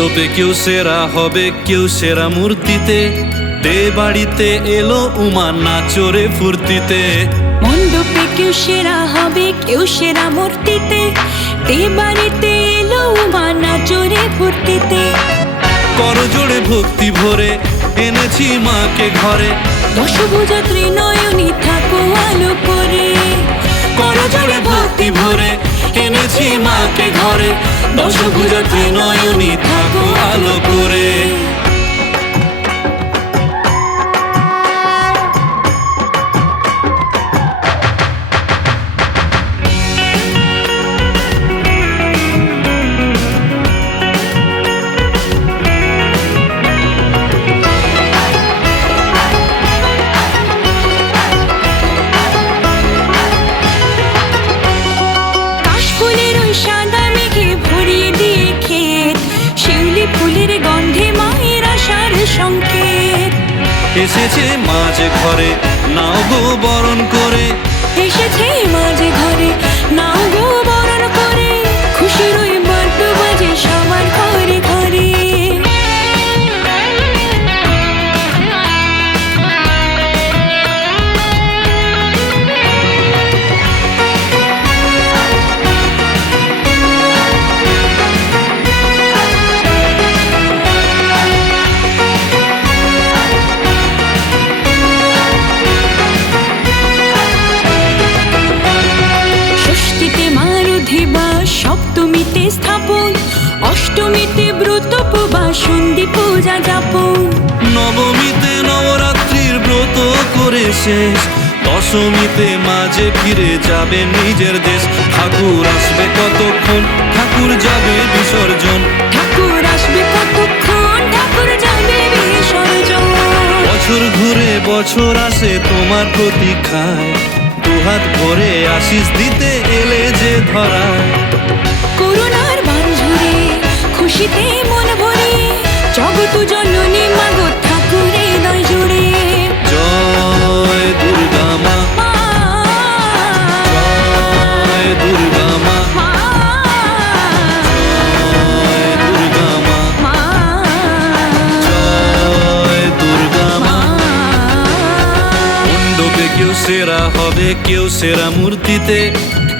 মণ্ডপে কেউ সেরা হবে, কেউ সেরা মূর্তিতে, দে বাড়িতে এলো উমা নাচরে ফুর্তিতে। মণ্ডপে কেউ সেরা হবে, কেউ সেরা মূর্তিতে, দে বাড়িতে এলো উমা নাচরে ফুর্তিতে। করজোড়ে ভক্তি ভরে এনেছি মাকে ঘরে, দশভুজা ত্রিনয়নী থাকো আলো করে। করজোড়ে ভক্তি ভরে এনেছি মাকে ঘরে, দশভুজা ত্রিনয়নী থাকো আলো করে। কাশফুলের ওই সাদা মেঘে ভরিয়ে দিয়ে ক্ষেত, শিউলি ফুলের গন্ধে মায়ের আসার সংকেত। এসেছে মাঝে ঘরে, নাও গো বরণ করে, এসেছে মাঝে ঘরে, নাও গো বরণ করে। খুশির ওই বাদ্য বাজে সবার ঘরে ঘরে। ষষ্ঠীতে মার অধিবাস, সপ্তমীতে স্থাপন, অষ্টমীতে ব্রত উপবাস, সন্ধি পূজা যাপন। নবমীতে নবরাত্রির ব্রত করে শেষ, দশমীতে মাঝে ফিরে যাবে নিজের দেশ। ঠাকুর আসবে কতক্ষণ, ঠাকুর যাবে বিসর্জন, ঠাকুর আসবে কতক্ষণ, ঠাকুর যাবে বিসর্জন। বছর ঘুরে বছর আসে তোমার প্রতীক্ষায়, দুহাত ভরে আশিস দিতে এলে যে ধরায়। করুণার বান ঝরে, খুশিতে মন ভরে, জগত জননী মাগো ঠাকুরে হৃদয় জুড়ে। জয় দুর্গা মা, মা, জয় দুর্গা মা, মা, জয় দুর্গা মা, মা, জয় দুর্গা মা। মণ্ডপে কেউ সেরা হবে, কেউ সেরা মূর্তিতে,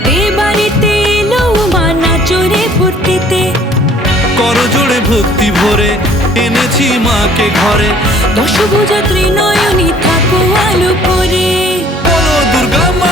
দে বাড়িতে এলো উমা নাচরে ফুর্তিতে। করজোড়ে ভক্তি ভরে এনেছি মাকে ঘরে, দশভুজা ত্রিনয়নী থাকো আলো করে। বলো দুর্গা মা।